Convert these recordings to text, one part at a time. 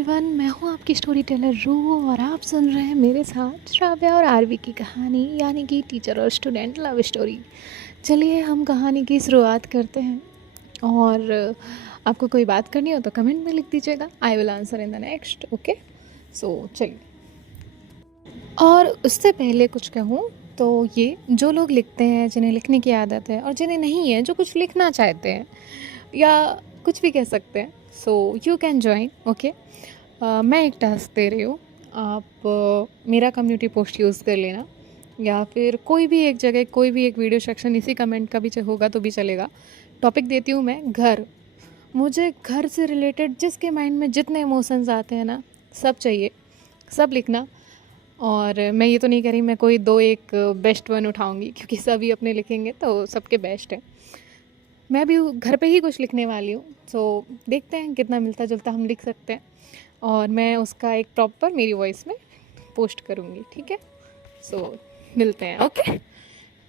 Everyone, मैं हूँ आपकी स्टोरी टेलर रू और आप सुन रहे हैं मेरे साथ श्राव्या और आरवी की कहानी, यानी कि टीचर और स्टूडेंट लव स्टोरी। चलिए हम कहानी की शुरुआत करते हैं। और आपको कोई बात करनी हो तो कमेंट में लिख दीजिएगा, I will answer in the next. Okay, so चलिए। और उससे पहले कुछ कहूँ तो ये जो लोग लिखते हैं, जिन्हें लिखने की आदत है और जिन्हें नहीं है, जो कुछ लिखना चाहते हैं या कुछ भी कह सकते हैं, so you can join. Okay, मैं एक टास्क दे रही हूँ। आप मेरा कम्युनिटी पोस्ट यूज़ कर लेना, या फिर कोई भी एक जगह कोई भी एक वीडियो सेक्शन इसी कमेंट का भी होगा तो भी चलेगा। टॉपिक देती हूँ मैं घर। मुझे घर से रिलेटेड जिसके माइंड में जितने इमोशंस आते हैं ना, सब चाहिए, सब लिखना। और मैं ये तो नहीं कह रही मैं कोई दो एक बेस्ट वन उठाऊंगी, क्योंकि सभी अपने लिखेंगे तो सबके बेस्ट है। मैं भी घर पे ही कुछ लिखने वाली हूँ, सो देखते हैं कितना मिलता जुलता हम लिख सकते हैं। और मैं उसका एक प्रॉपर मेरी वॉइस में पोस्ट करूँगी, ठीक है। सो मिलते हैं। ओके,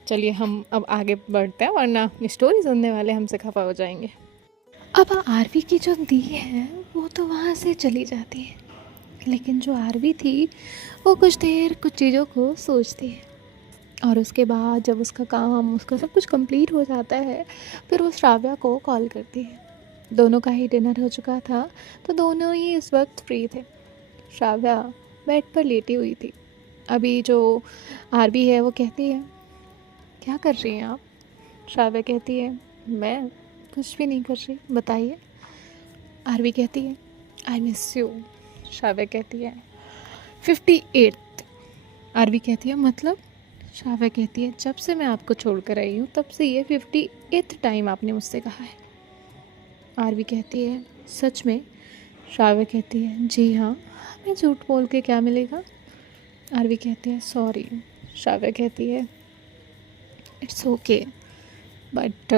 चलिए हम अब आगे बढ़ते हैं, वरना स्टोरी सुनने वाले हमसे खफा हो जाएंगे। अब आरवी की जो दी है वो तो वहाँ से चली जाती है, लेकिन जो आरवी थी वो कुछ देर कुछ चीज़ों को सोचती है। और उसके बाद जब उसका काम, उसका सब कुछ कंप्लीट हो जाता है, फिर वो श्राव्या को कॉल करती है। दोनों का ही डिनर हो चुका था, तो दोनों ही इस वक्त फ्री थे। श्राव्या बेड पर लेटी हुई थी। अभी जो आरबी है वो कहती है, क्या कर रही हैं आप? श्राव्या कहती है, मैं कुछ भी नहीं कर रही, बताइए। आरबी कहती है, आई मिस यू। श्राव्या कहती है, 58। आरबी कहती है, मतलब? श्राव्या कहती है, जब से मैं आपको छोड़कर आई हूँ तब से ये 58th टाइम आपने मुझसे कहा है। आरवी कहती है, सच में? श्राव्या कहती है, जी हाँ, हमें झूठ बोल के क्या मिलेगा? आरवी कहती है, सॉरी। श्राव्या कहती है, इट्स ओके, बट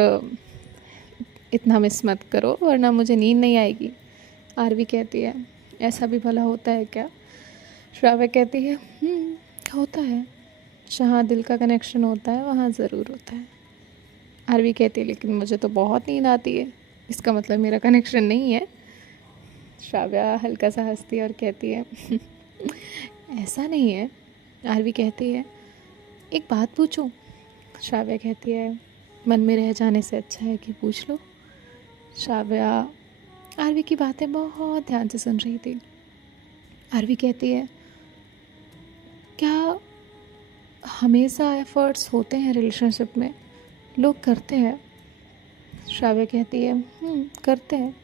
इतना मिस मत करो वरना मुझे नींद नहीं आएगी। आरवी कहती है, ऐसा भी भला होता है क्या? श्राव्या कहती है, होता है, जहाँ दिल का कनेक्शन होता है वहाँ ज़रूर होता है। आरवी कहती है, लेकिन मुझे तो बहुत नींद आती है, इसका मतलब मेरा कनेक्शन नहीं है। श्राव्या हल्का सा हंसती है और कहती है, ऐसा नहीं है। आरवी कहती है, एक बात पूछूं? श्राव्या कहती है, मन में रह जाने से अच्छा है कि पूछ लो। श्राव्या आरवी की बातें बहुत ध्यान से सुन रही थी। आरवी कहती है, क्या हमेशा एफर्ट्स होते हैं रिलेशनशिप में? लोग करते हैं। श्राव्या कहती है, करते हैं।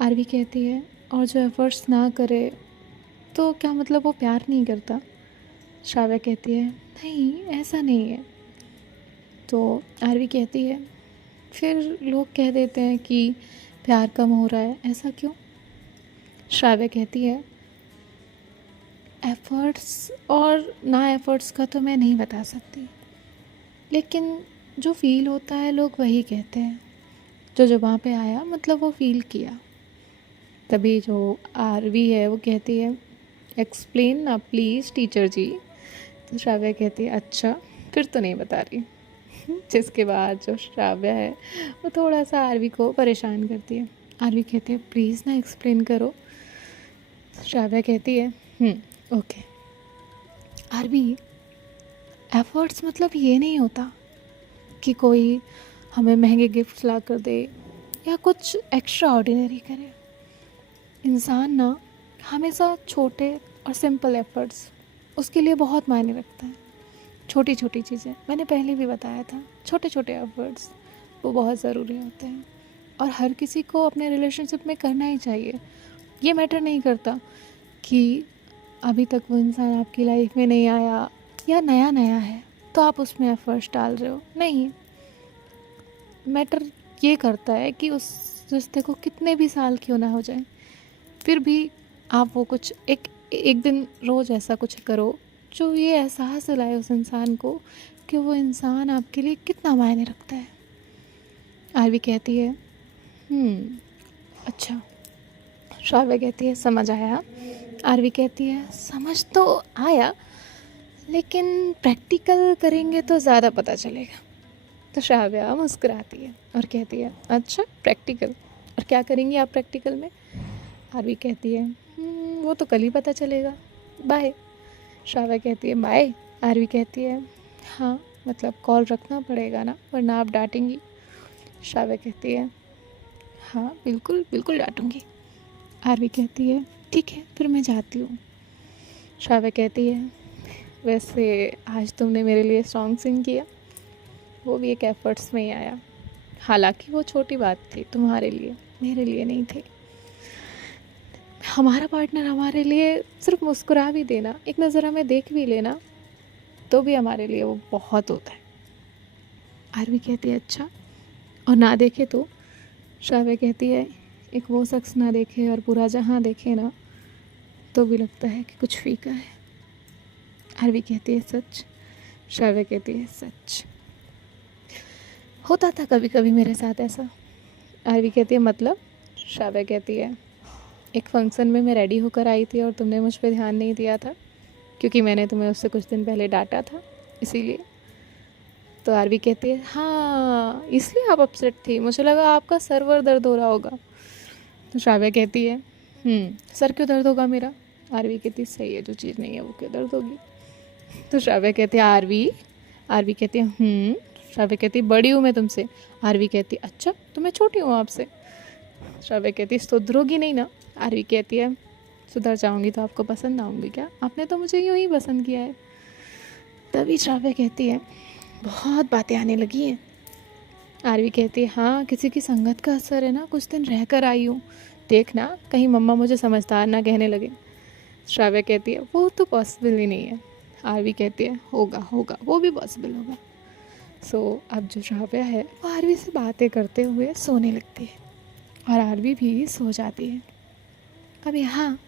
आरवी कहती है, और जो एफर्ट्स ना करे तो क्या मतलब वो प्यार नहीं करता? श्राव्या कहती है, नहीं, ऐसा नहीं है। तो आरवी कहती है, फिर लोग कह देते हैं कि प्यार कम हो रहा है, ऐसा क्यों? श्राव्या कहती है, एफ़र्ट्स और ना एफ़र्ट्स का तो मैं नहीं बता सकती, लेकिन जो फ़ील होता है लोग वही कहते हैं। जो ज़ुबान पे आया मतलब वो फ़ील किया। तभी जो आरवी है वो कहती है, एक्सप्लेन ना प्लीज़ टीचर जी। तो श्राव्या कहती है, अच्छा, फिर तो नहीं बता रही। जिसके बाद जो श्राव्या है वो थोड़ा सा आरवी को परेशान करती है। आरवी कहती है, प्लीज़ ना एक्सप्लेन करो। श्राव्या कहती है, ओके। आरवी, एफर्ट्स मतलब ये नहीं होता कि कोई हमें महंगे गिफ्ट्स ला कर दे या कुछ एक्स्ट्रा ऑर्डिनरी करे। इंसान ना हमेशा छोटे और सिंपल एफर्ट्स उसके लिए बहुत मायने रखता है। छोटी छोटी चीज़ें, मैंने पहले भी बताया था, छोटे छोटे एफर्ट्स वो बहुत ज़रूरी होते हैं और हर किसी को अपने रिलेशनशिप में करना ही चाहिए। ये मैटर नहीं करता कि अभी तक वो इंसान आपकी लाइफ में नहीं आया या नया नया है तो आप उसमें एफर्ट्स डाल रहे हो, नहीं। मैटर ये करता है कि उस रिश्ते को कितने भी साल क्यों ना हो जाए, फिर भी आप वो कुछ एक दिन रोज़ ऐसा कुछ करो जो ये एहसास दिलाए उस इंसान को कि वो इंसान आपके लिए कितना मायने रखता है। आरवी कहती है, अच्छा। श्राव्या कहती है, समझ आया। आरवी कहती है, समझ तो आया, लेकिन प्रैक्टिकल करेंगे तो ज़्यादा पता चलेगा। तो श्राव्या मुस्कुराती है और कहती है, अच्छा प्रैक्टिकल, और क्या करेंगी आप प्रैक्टिकल में? आरवी कहती है, वो तो कल ही पता चलेगा, बाय। श्राव्या कहती है बाय। आरवी कहती है हाँ मतलब कॉल रखना पड़ेगा ना, वरना आप डांटेंगी। श्राव्या कहती है हाँ बिल्कुल बिल्कुल डांटूंगी। आरवी कहती है ठीक है फिर मैं जाती हूँ। श्राव्या कहती है वैसे आज तुमने मेरे लिए सॉन्ग सिंग किया, वो भी एक एफर्ट्स में ही आया। हालांकि वो छोटी बात थी तुम्हारे लिए, मेरे लिए नहीं थी। हमारा पार्टनर हमारे लिए सिर्फ मुस्कुरा भी देना, एक नज़र हमें देख भी लेना, तो भी हमारे लिए वो बहुत होता है। आरवी कहती है अच्छा, और ना देखे तो? श्राव्या कहती है एक वो शख्स ना देखे और पूरा जहां देखे ना, तो भी लगता है कि कुछ फीका है। आरवी कहती है सच। श्राव्या कहती है सच। होता था कभी कभी मेरे साथ ऐसा। आरवी कहती है मतलब? श्राव्या कहती है एक फंक्शन में मैं रेडी होकर आई थी और तुमने मुझ पर ध्यान नहीं दिया था, क्योंकि मैंने तुम्हें उससे कुछ दिन पहले डांटा था, इसीलिए। तो आरवी कहती है हाँ इसलिए आप अपसेट थी, मुझे लगा आपका सर्वर दर्द हो रहा होगा। तो श्राव्या कहती है सर क्यों दर्द होगा मेरा? आरवी कहती है सही है, जो चीज़ नहीं है वो क्यों दर्द होगी? तो श्राव्या कहती है आरवी कहती है श्राव्या कहती है बड़ी हूँ मैं तुमसे। आरवी कहती है अच्छा तो मैं छोटी हूँ आपसे। श्राव्या कहती है सुधरोगी नहीं ना? आरवी कहती है सुधर जाऊँगी तो आपको पसंद आऊँगी क्या? आपने तो मुझे यूँ ही पसंद किया है। तभी श्राव्या कहती है बहुत बातें आने लगी हैं। आरवी कहती है हाँ किसी की संगत का असर है ना, कुछ दिन रह कर आई हूँ, देखना कहीं मम्मा मुझे समझदार ना कहने लगे। श्राव्या कहती है वो तो पॉसिबल ही नहीं है। आरवी कहती है होगा होगा वो भी पॉसिबल होगा। अब जो श्राव्या है वो आरवी से बातें करते हुए सोने लगती है और आरवी भी सो जाती है। अब यहाँ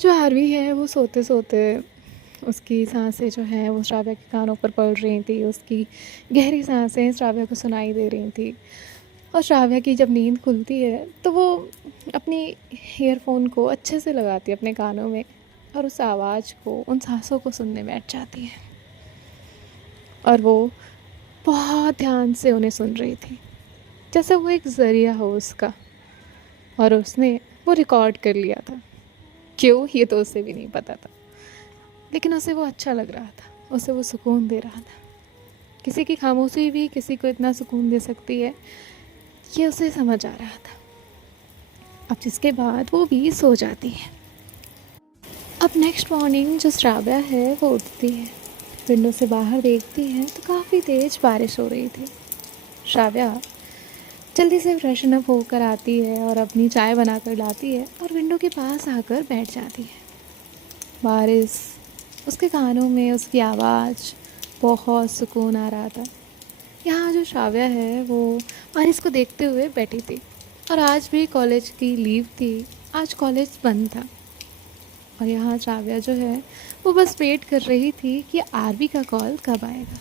जो आरवी है वो सोते सोते उसकी सांसें जो हैं वो श्राव्या के कानों पर पड़ रही थी, उसकी गहरी सांसें श्राव्या को सुनाई दे रही थी। और श्राव्या की जब नींद खुलती है तो वो अपनी ईयरफोन को अच्छे से लगाती है अपने कानों में और उस आवाज़ को, उन सांसों को सुनने बैठ जाती है। और वो बहुत ध्यान से उन्हें सुन रही थी, जैसे वो एक ज़रिया हो उसका, और उसने वो रिकॉर्ड कर लिया था। क्यों, ये तो उसे भी नहीं पता था, लेकिन उसे वो अच्छा लग रहा था, उसे वो सुकून दे रहा था। किसी की खामोशी भी किसी को इतना सुकून दे सकती है, ये उसे समझ आ रहा था। अब जिसके बाद वो भी सो जाती है। अब नेक्स्ट मॉर्निंग जो श्राव्या है वो उठती है, विंडो से बाहर देखती है तो काफ़ी तेज़ बारिश हो रही थी। श्राव्या जल्दी से फ्रेशन अप होकर आती है और अपनी चाय बनाकर लाती है और विंडो के पास आकर बैठ जाती है। बारिश, उसके कानों में उसकी आवाज़, बहुत सुकून आ रहा था। यहाँ जो श्राव्या है वो बारिश को देखते हुए बैठी थी और आज भी कॉलेज की लीव थी, आज कॉलेज बंद था। और यहाँ श्राव्या जो है वो बस वेट कर रही थी कि आरवी का कॉल कब आएगा,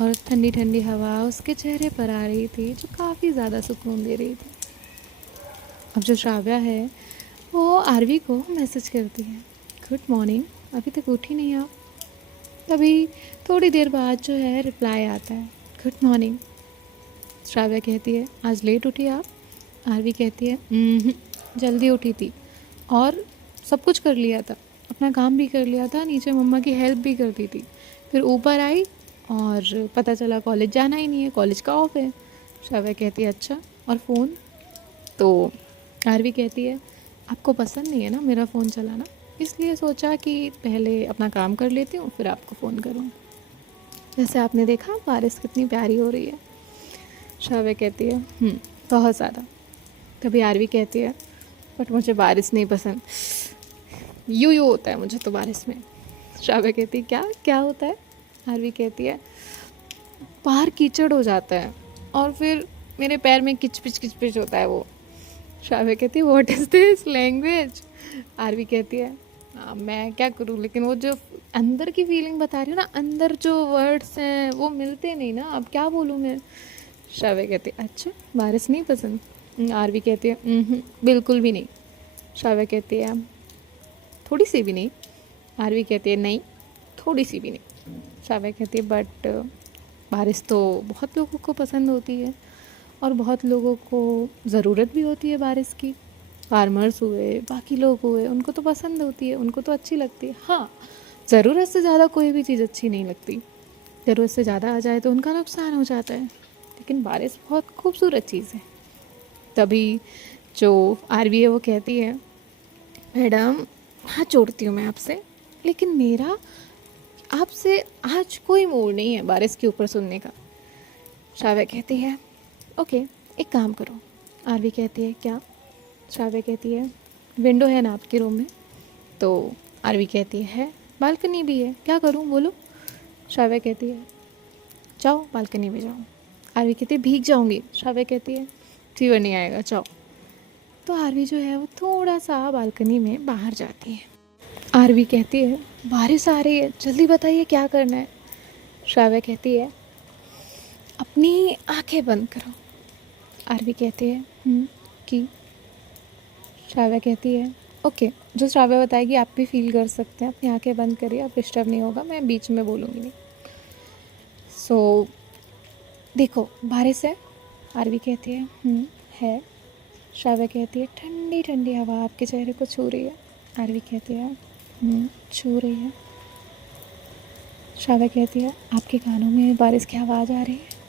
और ठंडी ठंडी हवा उसके चेहरे पर आ रही थी जो काफ़ी ज़्यादा सुकून दे रही थी। अब जो श्राव्या है वो आरवी को मैसेज करती है गुड मॉर्निंग, अभी तक उठी नहीं आप? तभी थोड़ी देर बाद जो है रिप्लाई आता है गुड मॉर्निंग। श्राव्या कहती है आज लेट उठी आप? आरवी कहती है जल्दी उठी थी और सब कुछ कर लिया था, अपना काम भी कर लिया था, नीचे मम्मा की हेल्प भी कर दी थी, फिर ऊपर आई और पता चला कॉलेज जाना ही नहीं है, कॉलेज का ऑफ है। श्राव्या कहती है अच्छा, और फ़ोन? तो आरवी कहती है आपको पसंद नहीं है ना मेरा फ़ोन चलाना, इसलिए सोचा कि पहले अपना काम कर लेती हूँ फिर आपको फ़ोन करूँ। जैसे आपने देखा बारिश कितनी प्यारी हो रही है। श्राव्या कहती है बहुत ज़्यादा। तभी आरवी कहती है बट मुझे बारिश नहीं पसंद, यूँ होता है मुझे तो बारिश में। श्राव्या कहती है क्या क्या होता है? आरवी कहती है बाहर कीचड़ हो जाता है और फिर मेरे पैर में किचपिच होता है वो। श्राव्या कहती है what is this language? Aarvi कहती है मैं क्या करूँ, लेकिन वो जो अंदर की फीलिंग बता रही हूँ ना, अंदर जो वर्ड्स हैं वो मिलते नहीं ना, अब क्या बोलूँ मैं। श्राव्या कहती है अच्छा बारिश नहीं पसंद? आरवी कहती है बिल्कुल भी नहीं। श्राव्या कहती है थोड़ी सी भी नहीं? आरवी कहती है नहीं थोड़ी सी भी नहीं। श्राव्या कहती है बट बारिश तो बहुत लोगों को पसंद होती है और बहुत लोगों को ज़रूरत भी होती है बारिश की। फार्मर्स हुए, बाकी लोग हुए, उनको तो पसंद होती है, उनको तो अच्छी लगती है। हाँ, ज़रूरत से ज़्यादा कोई भी चीज़ अच्छी नहीं लगती, ज़रूरत से ज़्यादा आ जाए तो उनका नुकसान हो जाता है। लेकिन बारिश बहुत खूबसूरत चीज़ है। तभी जो आरवी है वो कहती है, मैडम हाथ जोड़ती हूँ मैं आपसे, लेकिन मेरा आपसे आज कोई मूड नहीं है बारिश के ऊपर सुनने का। श्राव्या कहती है, ओके एक काम करो। आरवी कहती है, क्या? श्राव्या कहती है, विंडो है ना आपके रूम में? तो आरवी कहती है, बालकनी भी है, क्या करूँ बोलो? श्राव्या कहती है, जाओ बालकनी में जाओ। आरवी कहती है, भीग जाऊँगी। श्राव्या कहती है, फीवर नहीं आएगा, जाओ। तो आरवी जो है वो थोड़ा सा बालकनी में बाहर जाती है। आरवी कहती है, बारिश आ रही है, जल्दी बताइए क्या करना है। श्राव्या कहती है, अपनी आंखें बंद करो। आरवी कहती है, की। श्राव्या कहती है, ओके, जो श्राव्या बताएगी आप भी फील कर सकते हैं, अपनी आंखें बंद करिए, आप डिस्टर्ब नहीं होगा, मैं बीच में बोलूँगी नहीं। सो देखो बारिश है। आरवी कहती है, है। श्राव्या कहती है, ठंडी ठंडी हवा आपके चेहरे को छू रही है। आरवी कहती है, छू रही है। श्राव्या कहती है, आपके कानों में बारिश की आवाज़ आ रही है?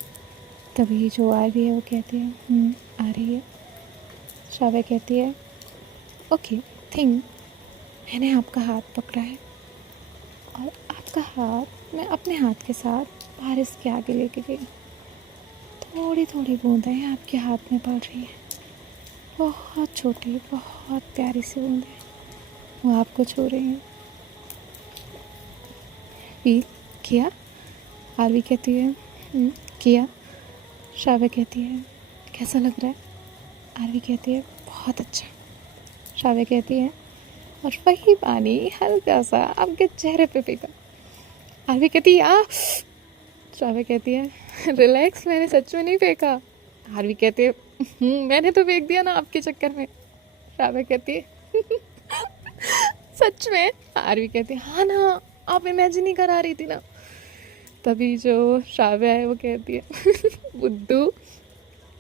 तभी जो आरवी है वो कहती है, आ रही है। श्राव्या कहती है, ओके थिंक मैंने आपका हाथ पकड़ा है और आपका हाथ मैं अपने हाथ के साथ बारिश के आगे लेके गई। थोड़ी थोड़ी बूंदें आपके हाथ में पड़ रही है, बहुत छोटी, बहुत प्यारी सी बूंदें, वो आपको छू रही हैं। फील किया? आरवी कहती है, किया। श्राव्या कहती है, कैसा लग रहा है? आरवी कहती है, बहुत अच्छा। श्राव्या कहती है, और वही पानी हल्का सा आपके चेहरे पे फेंका। आरवी कहती है, श्राव्या कहती है, रिलैक्स, मैंने सच में नहीं फेंका। आरवी कहती है, मैंने तो फेंक दिया ना आपके चक्कर में। श्राव्या कहती है, सच में? आरवी कहती है, हाँ ना, आप इमेजिन ही करा रही थी ना। तभी जो श्राव्या है वो कहती है, बुद्धू।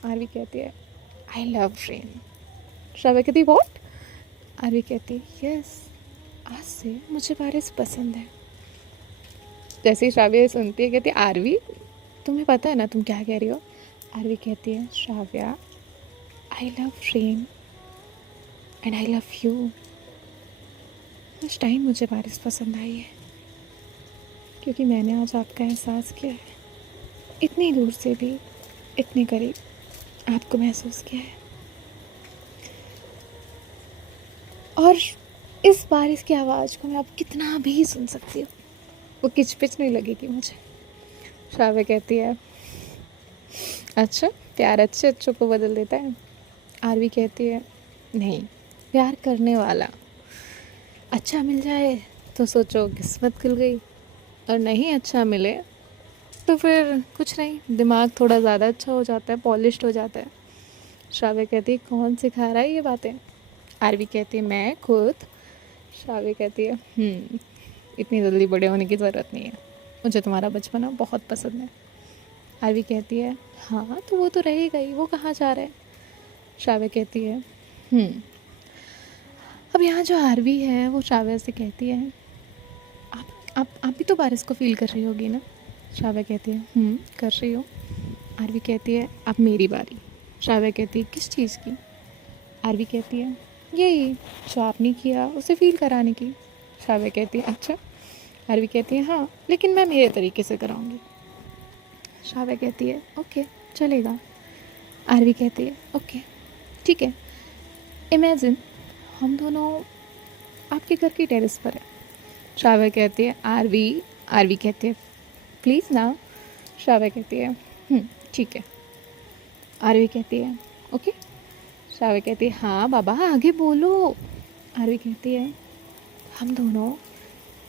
आरवी कहती है, आई लव रेन। श्राव्या कहती है, व्हाट? आरवी कहती है, यस, आज से मुझे बारिश पसंद है। जैसे ही श्राव्या सुनती है कहती है, आरवी तुम्हें पता है ना तुम क्या कह रही हो? आरवी कहती है, श्राव्या आई love rain and I love you. उस टाइम मुझे बारिश पसंद आई है क्योंकि मैंने आज आपका एहसास किया है, इतनी दूर से भी इतने करीब आपको महसूस किया है। और इस बारिश की आवाज़ को मैं अब कितना भी सुन सकती हूँ, वो किचपिच नहीं लगेगी मुझे। श्राव्या कहती है, अच्छा, प्यार अच्छे अच्छों को बदल देता है। आरवी कहती है, नहीं, प्यार करने वाला अच्छा मिल जाए तो सोचो किस्मत खुल गई, और नहीं अच्छा मिले तो फिर कुछ नहीं, दिमाग थोड़ा ज़्यादा अच्छा हो जाता है, पॉलिश्ड हो जाता है। श्राव्या कहती है, कौन सिखा रहा है ये बातें? आरवी कहती है, मैं खुद। श्राव्या कहती है, इतनी जल्दी बड़े होने की ज़रूरत नहीं है, मुझे तुम्हारा बचपना बहुत पसंद है। आरवी कहती है, हाँ तो वो तो रहेगा ही, वो कहाँ जा रहा है? श्राव्या कहती है, अब यहाँ जो आरवी है वो श्राव्या से कहती है, आप भी तो बारिश को फील कर रही होगी ना? श्राव्या कहती है, कर रही हो। आरवी कहती है, अब मेरी बारी। श्राव्या कहती है, किस चीज़ की? आरवी कहती है, यही जो आपने किया उसे फील कराने की। श्राव्या कहती है, अच्छा। आरवी कहती है, हाँ लेकिन मैं मेरे तरीके से कराऊंगी। श्राव्या कहती है, ओके चलेगा। आरवी कहती है, ओके ठीक है, इमेजिन हम दोनों आपके घर की टेरेस पर है। श्राव्या कहती है, आरवी कहती है, प्लीज़ ना। श्राव्या कहती है, ठीक है। आरवी कहती है, ओके। श्राव्या कहती है, हाँ बाबा आगे बोलो। आरवी कहती है, हम दोनों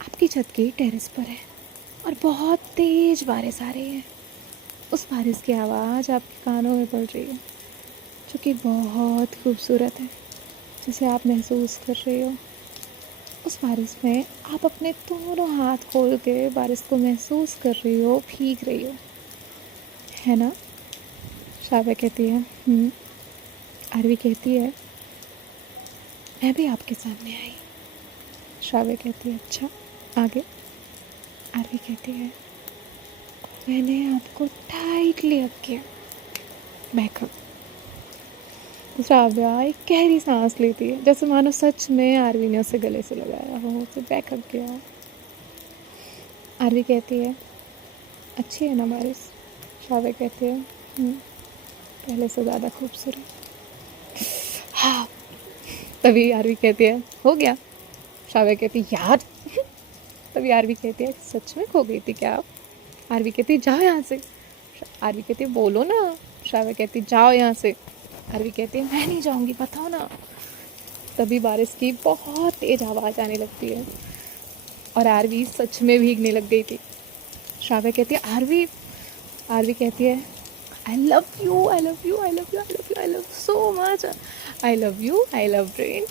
आपकी छत की टेरेस पर है और बहुत तेज़ बारिश आ रही है। उस बारिश की आवाज़ आपके कानों में पड़ रही है, जो कि बहुत खूबसूरत है, जिसे आप महसूस कर रही हो। उस बारिश में आप अपने दोनों हाथ खोल के बारिश को महसूस कर रही हो, भीग रही हो, है ना? श्राव्या कहती है, आरवी कहती है, मैं भी आपके सामने आई। श्राव्य कहती है अच्छा आगे। आरवी कहती है मैंने आपको टाइटली हग किया। बैकअप। श्राव्या एक गहरी सांस लेती है जैसे मानो सच में आरवी ने उसे गले से लगाया हो, उसे बैकअप किया। आरवी कहती है अच्छी है ना बारिश। श्राव्य कहती है पहले से ज़्यादा खूबसूरत। हाँ। तभी आरवी कहती है हो गया। श्राव्य कहती है यार। तभी आरवी कहती है सच में खो गई थी क्या आप। आरवी कहती जाओ यहाँ से। आरवी कहती बोलो ना। श्राव्य कहती जाओ यहाँ से। आरवी कहती है मैं नहीं जाऊँगी बताओ ना। तभी बारिश की बहुत तेज आवाज़ आने लगती है और आरवी सच में भीगने लग गई थी। श्राव्य कहती है आरवी। आरवी कहती है I love you I love you I love you I love you I love so much. I love you I love rain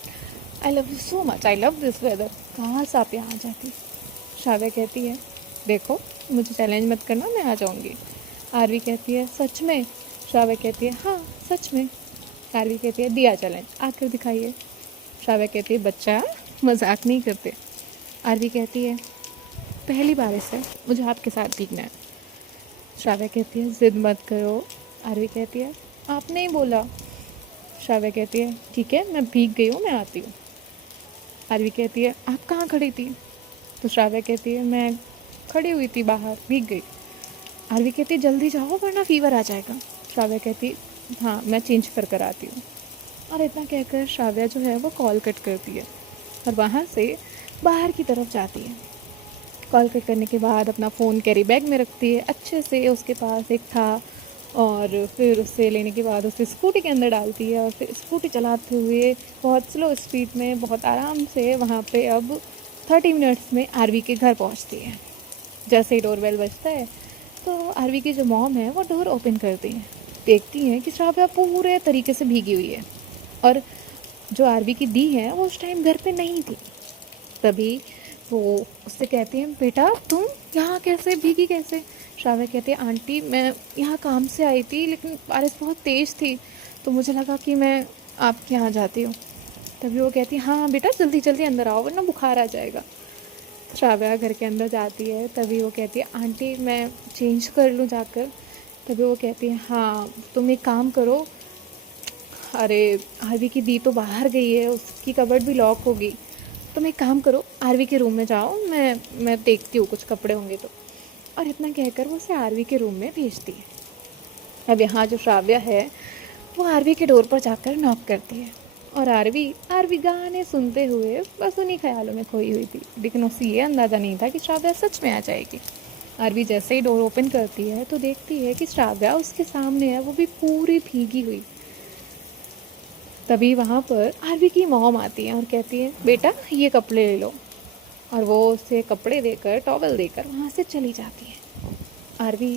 I love you so much I love this weather. कहाँ से आप यहाँ आ जाती। श्राव्य कहती है देखो मुझे चैलेंज मत करना मैं आ जाऊँगी। आरवी कहती है सच में। श्राव्य कहती है हाँ सच में। आरवी कहती है दिया चैलेंज आकर दिखाइए। श्राव्य कहती है बच्चा मजाक नहीं करते। आरवी कहती है पहली बारिश है मुझे आपके साथ भीगना है। श्राव्य कहती है ज़िद मत करो। आरवी कहती है आपने ही बोला। श्राव्य कहती है ठीक है मैं भीग गई हूँ मैं आती हूँ। आरवी कहती है आप कहाँ खड़ी थी। तो श्राव्य कहती है मैं खड़ी हुई थी बाहर भीग गई। आरवी कहती है जल्दी जाओ वरना फीवर आ जाएगा। श्राव्य कहती हाँ मैं चेंज कर कर आती हूँ। और इतना कहकर श्राव्या जो है वो कॉल कट करती है और वहाँ से बाहर की तरफ जाती है। कॉल कट करने के बाद अपना फ़ोन कैरी बैग में रखती है अच्छे से, उसके पास एक था, और फिर उससे लेने के बाद उसे स्कूटी के अंदर डालती है और फिर स्कूटी चलाते हुए बहुत स्लो स्पीड में बहुत आराम से वहाँ पे अब 30 मिनट्स में आरवी के घर पहुँचती है। जैसे ही डोरबेल बजता है तो आरवी की जो मॉम है वो डोर ओपन करती हैं, देखती हैं कि श्राव्या पूरे तरीके से भीगी हुई है और जो आरवी की दी है वो उस टाइम घर पे नहीं थी। तभी वो उससे कहती हैं बेटा तुम यहाँ कैसे भीगी कैसे। श्राव्या कहती है आंटी मैं यहाँ काम से आई थी लेकिन बारिश बहुत तेज़ थी तो मुझे लगा कि मैं आपके यहाँ जाती हूँ। तभी वो कहती है हाँ बेटा जल्दी जल्दी अंदर आओ वरना बुखार आ जाएगा। श्राव्या घर के अंदर जाती है। तभी वो कहती है आंटी मैं चेंज कर लूँ जाकर। तभी वो कहती है हाँ तुम एक काम करो, अरे आरवी की दी तो बाहर गई है उसकी कबर्ड भी लॉक होगी, तुम एक काम करो आरवी के रूम में जाओ, मैं देखती हूँ कुछ कपड़े होंगे तो। और इतना कहकर वो उसे आरवी के रूम में भेजती है। अब यहाँ जो श्राव्या है वो आरवी के डोर पर जाकर नॉक करती है और आरवी गाने सुनते हुए बस उन्हीं ख्यालों में खोई हुई थी, लेकिन उसे ये अंदाज़ा नहीं था कि श्राव्या सच में आ जाएगी। आरवी जैसे ही डोर ओपन करती है तो देखती है कि श्राव्या उसके सामने है, वो भी पूरी भीगी हुई। तभी वहाँ पर आरवी की मॉम आती है और कहती है बेटा ये कपड़े ले लो, और वो उसे कपड़े देकर टॉवल देकर वहाँ से चली जाती है। आरवी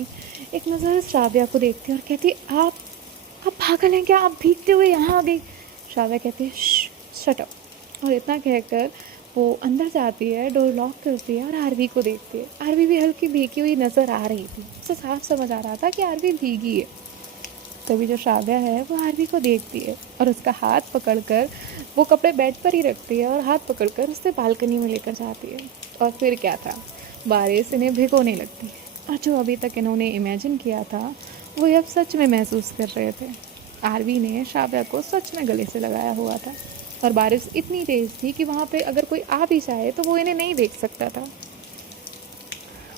एक नज़र श्राव्या को देखती है और कहती है आप पागल हैं क्या, आप भीगते हुए यहाँ आ गई। श्राव्या कहती है शट अप, और इतना कहकर वो अंदर जाती है, डोर लॉक करती है और आरवी को देखती है। आरवी भी हल्की भीगी हुई नज़र आ रही थी, उसे साफ समझ आ रहा था कि आरवी भीगी है। तभी जो श्राव्या है वो आरवी को देखती है और उसका हाथ पकड़कर वो कपड़े बेड पर ही रखती है और हाथ पकड़कर उससे बालकनी में लेकर जाती है। और फिर क्या था, बारिश इन्हें भिगोने लगती है और जो अभी तक इन्होंने इमेजिन किया था वो अब सच में महसूस कर रहे थे। आरवी ने श्राव्या को सच में गले से लगाया हुआ था और बारिश इतनी तेज़ थी कि वहाँ पे अगर कोई आ भी जाए तो वो इन्हें नहीं देख सकता था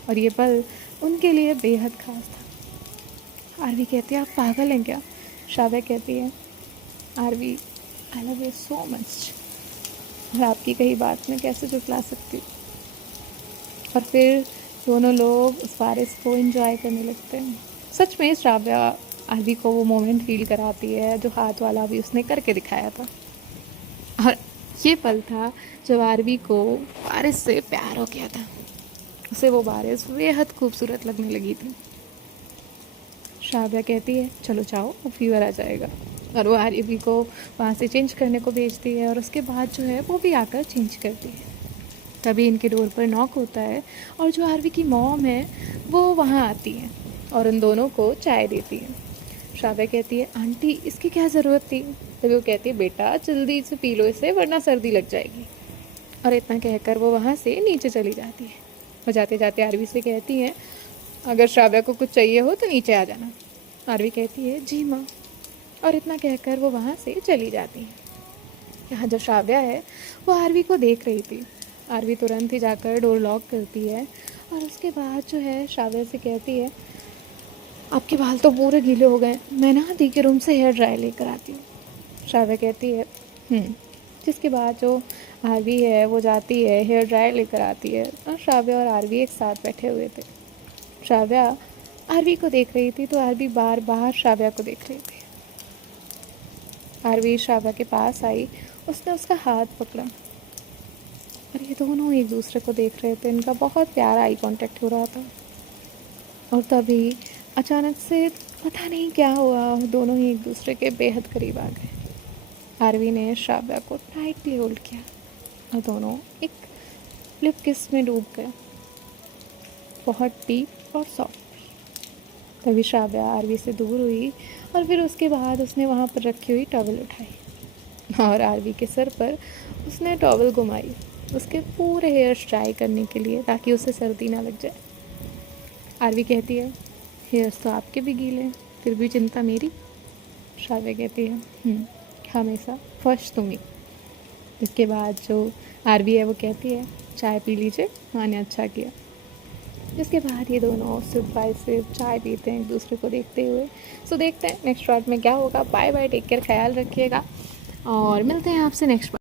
और ये पल उनके लिए बेहद खास था। आरवी कहती है आप पागल हैं क्या। श्राव्या कहती है Aarvi I love you so much, और आपकी कही बात में कैसे झुठला सकती हूँ। और फिर दोनों लोग उस बारिश को एंजॉय करने लगते हैं। सच में श्राव्या आरवी को वो मोमेंट फील कराती है जो हाथ वाला भी उसने करके दिखाया था, और ये पल था जब आरवी को बारिश से प्यार हो गया था। उसे वो बारिश बेहद खूबसूरत लगने लगी थी। श्राव्या कहती है चलो जाओ वो फीवर आ जाएगा, और वो आरवी को वहाँ से चेंज करने को भेजती है और उसके बाद जो है वो भी आकर चेंज करती है। तभी इनके डोर पर नॉक होता है और जो आरवी की मॉम है वो वहाँ आती है और उन दोनों को चाय देती है। श्राव्या कहती है आंटी इसकी क्या ज़रूरत थी। तभी वो कहती है बेटा जल्दी से पी लो इसे वरना सर्दी लग जाएगी। और इतना कहकर वो वहाँ से नीचे चली जाती है। और जाते जाते आरवी से कहती है अगर श्राव्या को कुछ चाहिए हो तो नीचे आ जाना। आरवी कहती है जी माँ। और इतना कहकर वो वहाँ से चली जाती है। यहाँ जो श्राव्या है वो आरवी को देख रही थी। आरवी तुरंत ही जाकर डोर लॉक करती है और उसके बाद जो है श्राव्या से कहती है आपके बाल तो पूरे गीले हो गए, मैं ना दी के रूम से हेयर ड्राई लेकर आती हूँ। श्राव्या कहती है जिसके बाद जो आरवी है वो जाती है हेयर ड्राई लेकर आती है और श्राव्या और आरवी एक साथ बैठे हुए थे। श्राव्या आरवी को देख रही थी तो आरवी बार बार श्राव्या को देख रही थी। आरवी श्राव्या के पास आई, उसने उसका हाथ पकड़ा और ये दोनों एक दूसरे को देख रहे थे। इनका बहुत प्यारा आई कांटेक्ट हो रहा था। और तभी अचानक से पता नहीं क्या हुआ, दोनों ही एक दूसरे के बेहद करीब आ गए। आरवी ने श्राव्या को टाइटली होल्ड किया और दोनों एक लिप किस में डूब गए, बहुत डीप और सॉफ्ट। तभी श्राव्या आरवी से दूर हुई और फिर उसके बाद उसने वहाँ पर रखी हुई टॉवल उठाई और आरवी के सर पर उसने टॉवल घुमाई उसके पूरे हेयर्स ड्राई करने के लिए ताकि उसे सर्दी ना लग जाए। आरवी कहती है हेयर्स तो आपके भी गीले हैं फिर भी चिंता मेरी। श्राव्या कहती है हमेशा फर्स्ट तुम ही। इसके बाद जो आरवी है वो कहती है चाय पी लीजिए, माँ ने अच्छा किया। इसके बाद ये दोनों सिप बाय सिप चाय पीते हैं एक दूसरे को देखते हुए। सो देखते हैं नेक्स्ट पार्ट में क्या होगा। बाय बाय, टेक केयर, ख्याल रखिएगा और मिलते हैं आपसे नेक्स्ट